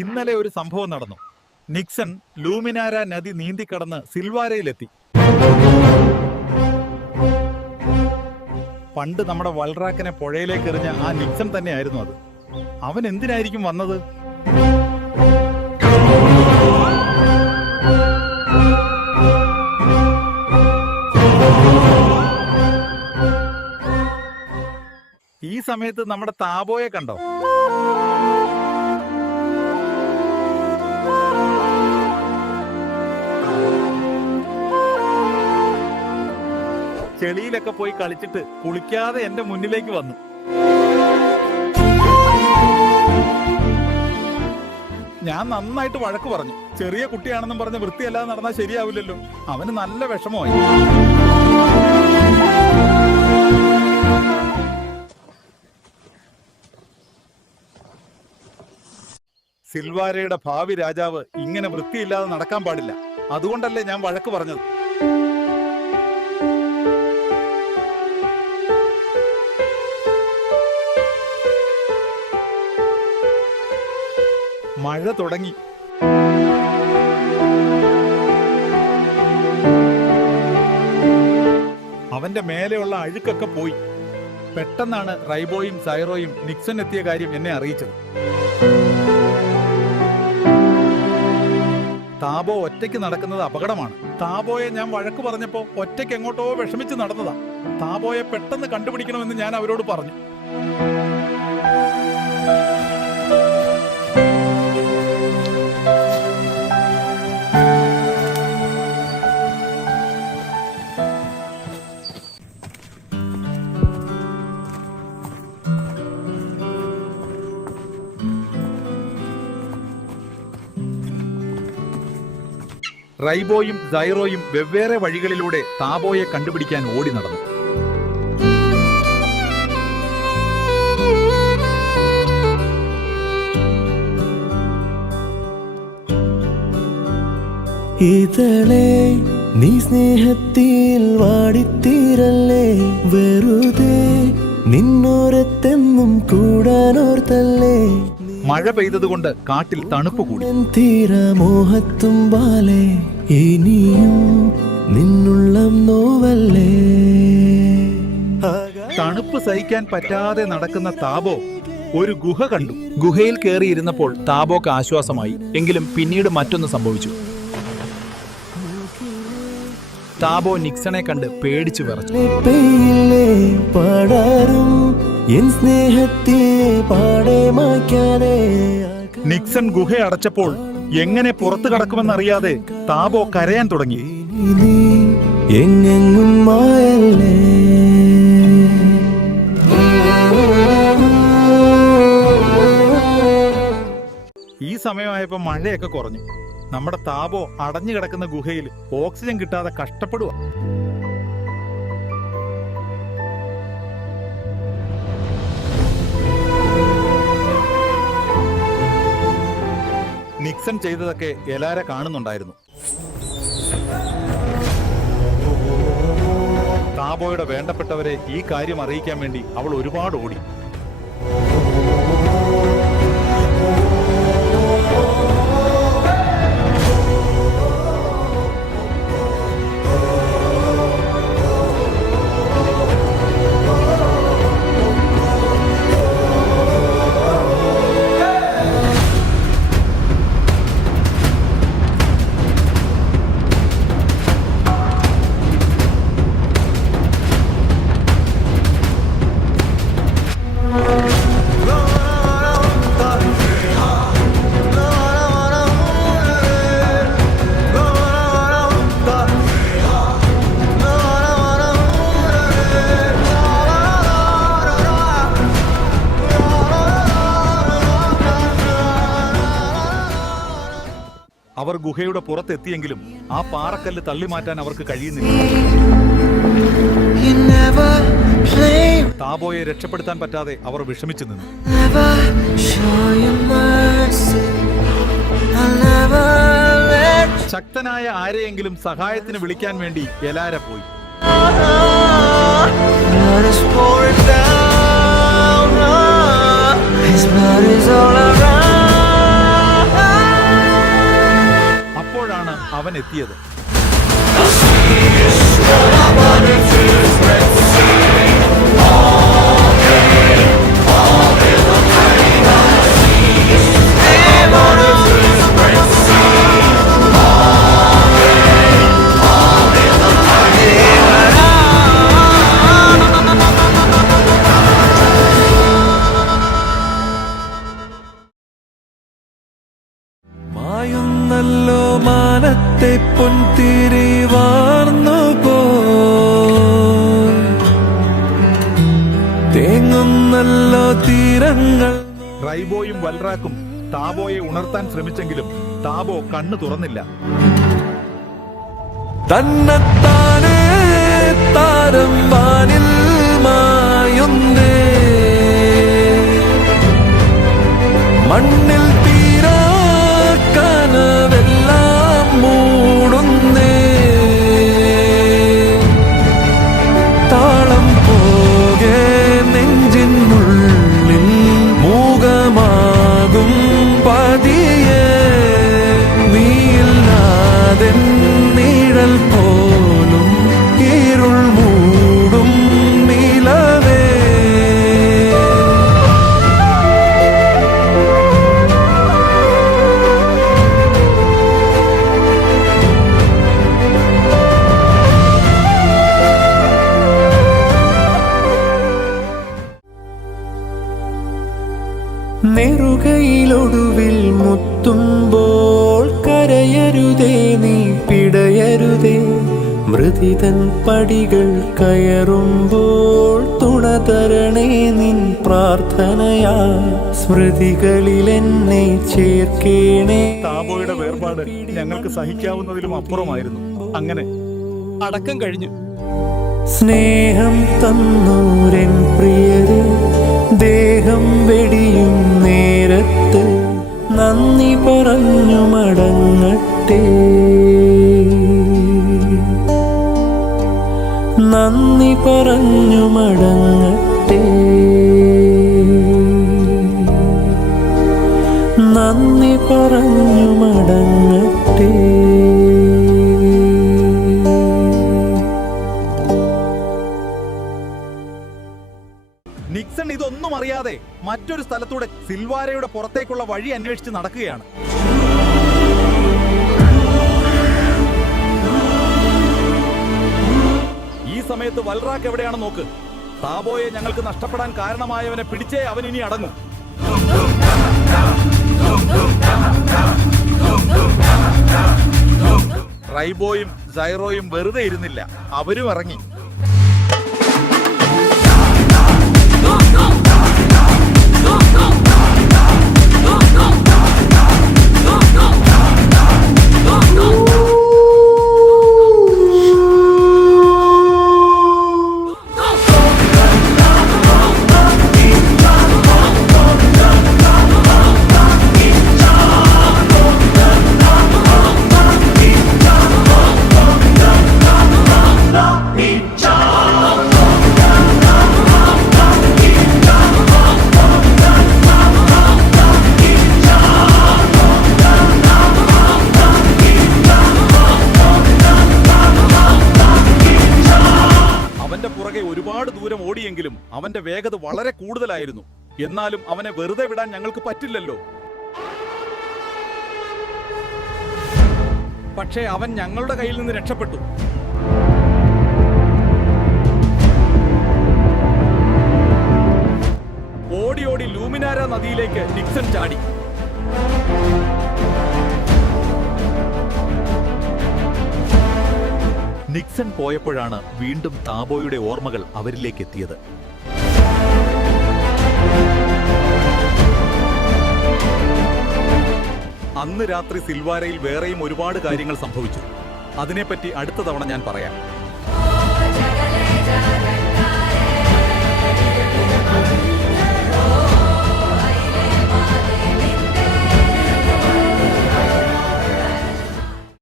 ഇന്നലെ ഒരു സംഭവം നടന്നു. നിക്സൺ ലൂമിനാര നദി നീന്തിക്കടന്ന് സിൽവാരയിലെത്തി. പണ്ട് നമ്മുടെ വൾറാക്കിനെ പുഴയിലേക്ക് എറിഞ്ഞ ആ നിക്സൺ തന്നെയായിരുന്നു അത്. അവൻ എന്തിനായിരിക്കും വന്നത്? ഈ സമയത്ത് നമ്മുടെ താബോയെ കണ്ടോ? ചെളിയിലൊക്കെ പോയി കളിച്ചിട്ട് കുളിക്കാതെ എന്റെ മുന്നിലേക്ക് വന്നു. ഞാൻ നന്നായിട്ട് വഴക്ക് പറഞ്ഞു. ചെറിയ കുട്ടിയാണെന്നും പറഞ്ഞ് വൃത്തിയല്ലാതെ നടന്നാൽ ശരിയാവില്ലല്ലോ. അവന് നല്ല വിഷമമായി. സിൽവാരയുടെ ഭാവി രാജാവ് ഇങ്ങനെ വൃത്തിയില്ലാതെ നടക്കാൻ പാടില്ല. അതുകൊണ്ടല്ലേ ഞാൻ വഴക്ക് പറഞ്ഞത്. മഴ തുടങ്ങി. അവന്റെ മേലെയുള്ള അഴുക്കൊക്കെ പോയി. പെട്ടെന്നാണ് റൈബോയും സൈറോയും നിക്സൺ എത്തിയ കാര്യം എന്നെ അറിയിച്ചത്. താബോ ഒറ്റയ്ക്ക് നടക്കുന്നത് അപകടമാണ്. താബോയെ ഞാൻ വഴക്ക് പറഞ്ഞപ്പോ ഒറ്റയ്ക്ക് എങ്ങോട്ടോ വിഷമിച്ച് നടന്നതാ. താബോയെ പെട്ടെന്ന് കണ്ടുപിടിക്കണമെന്ന് ഞാൻ അവരോട് പറഞ്ഞു. റൈബോയും സൈറോയും വെവ്വേറെ വഴികളിലൂടെ താബോയെ കണ്ടുപിടിക്കാൻ ഓടി നടന്നു. ഇതളേ നീ സ്നേഹത്തിൽ വാടിത്തീരല്ലേ, വെറുതെ നിന്നോരത്തെന്നും കൂടാനോർത്തല്ലേ. മഴ പെയ്തതുകൊണ്ട് കാട്ടിൽ തണുപ്പ് കൂടി. തീരമോഹത്തുമ്പാലേ ഇനിയും നിന്നുള്ളം നോവല്ലേ. തണുപ്പ് സഹിക്കാൻ പറ്റാതെ നടക്കുന്ന താബോ ഒരു ഗുഹ കണ്ടു. ഗുഹയിൽ കയറിയിരുന്നപ്പോൾ താബോക്ക് ആശ്വാസമായി. എങ്കിലും പിന്നീട് മറ്റൊന്ന് സംഭവിച്ചു. താബോ നിക്സണെ കണ്ട് പേടിച്ചു വിറച്ചു. നിക്സൺ ഗുഹ അടച്ചപ്പോൾ എങ്ങനെ പുറത്തു കടക്കുമെന്നറിയാതെ താബോ കരയാൻ തുടങ്ങി. ഈ സമയമായപ്പോ മഴയൊക്കെ കുറഞ്ഞു. നമ്മുടെ താബോ അടഞ്ഞു കിടക്കുന്ന ഗുഹയിൽ ഓക്സിജൻ കിട്ടാതെ കഷ്ടപ്പെടുക. നിക്സൺ ചെയ്തതൊക്കെ എലാര കാണുന്നുണ്ടായിരുന്നു. താബോയുടെ വേണ്ടപ്പെട്ടവരെ ഈ കാര്യം അറിയിക്കാൻ വേണ്ടി അവൾ ഒരുപാട് ഓടി. അവർ ഗുഹയുടെ പുറത്തെത്തിയെങ്കിലും ആ പാറക്കല്ല് തള്ളിമാറ്റാൻ അവർക്ക് കഴിയുന്നില്ല. താബോയെ രക്ഷപ്പെടുത്താൻ പറ്റാതെ അവർ വിഷമിച്ചു നിന്നു. ശക്തനായ ആരെയെങ്കിലും സഹായത്തിന് വിളിക്കാൻ വേണ്ടി എലാര പോയി. രക്ഷിക്കാൻ എത്തിയത്. മായുന്നല്ലോ മാനത്തെ പൊൻതിരി വാർന്നു പോയി, തേങ്ങുന്നല്ലോ തീരങ്ങൾ. റൈബോയും വൽറാക്കും താബോയെ ഉണർത്താൻ ശ്രമിച്ചെങ്കിലും താബോ കണ്ണു തുറന്നില്ല. തന്നെത്താനേ താരം വാനിൽ മായുന്നേ, മണ്ണിൽ തീരാ കനവെല്ലാം മൂടുന്നേ, താളം പോകെ നെഞ്ചിനുള്ളിൽ മൂകമാകും പതിയെ, നീയില്ലാതെ നിഴൽ പോലും ഇരുൾ മൂടും നിലവേ. നെറുകയിലൊടുവിൽ മുത്തുമ്പോൾ കരയരുതേ, നീ പിടയരുതേ. മൃതിതൻ പടികൾ കയറുമ്പോൾ തുണതരണേ നിൻ പ്രാർത്ഥനയാ, സ്മൃതികളിൽ എന്നെ ചേർക്കേണേ. താബോയുടെ വേർപാട് ഞങ്ങൾക്ക് സഹിക്കാവുന്നതിലും അപ്പുറമായിരുന്നു. അങ്ങനെ അടക്കം കഴിഞ്ഞു. സ്നേഹം തന്നോരൻ പ്രിയരെ, ദേഹം വെടിയും നേരത്ത് നന്ദി പറഞ്ഞു മടങ്ങട്ടെ, നന്ദി പറഞ്ഞു മടങ്ങട്ടെ, നന്ദി പറഞ്ഞു മടങ്ങട്ടെ. നിക്സൺ ഇതൊന്നും അറിയാതെ മറ്റൊരു സ്ഥലത്തൂടെ സിൽവാരയുടെ പുറത്തേക്കുള്ള വഴി അന്വേഷിച്ച് നടക്കുകയാണ്. ഈ സമയത്ത് വൽറാക്ക് എവിടെയാണ് നോക്ക്. താബോയെ ഞങ്ങൾക്ക് നഷ്ടപ്പെടാൻ കാരണമായവനെ പിടിച്ചേ അവൻ ഇനി അടങ്ങും. റൈബോയും സൈറോയും വെറുതെ ഇരുന്നില്ല, അവരും ഇറങ്ങി. ഒരുപാട് ദൂരം ഓടിയെങ്കിലും അവന്റെ വേഗത വളരെ കൂടുതലായിരുന്നു. എന്നാലും അവനെ വെറുതെ വിടാൻ ഞങ്ങൾക്ക് പറ്റില്ലല്ലോ. പക്ഷേ അവൻ ഞങ്ങളുടെ കയ്യിൽ നിന്ന് രക്ഷപ്പെട്ടു. ഓടി ഓടി ലൂമിനാര നദിയിലേക്ക് നിക്സൺ ചാടി. നിക്സൺ പോയപ്പോഴാണ് വീണ്ടും താബോയുടെ ഓർമ്മകൾ അവരിലേക്ക് എത്തിയത്. അന്ന് രാത്രി സിൽവാരയിൽ വേറെയും ഒരുപാട് കാര്യങ്ങൾ സംഭവിച്ചു. അതിനെപ്പറ്റി അടുത്ത തവണ ഞാൻ പറയാം.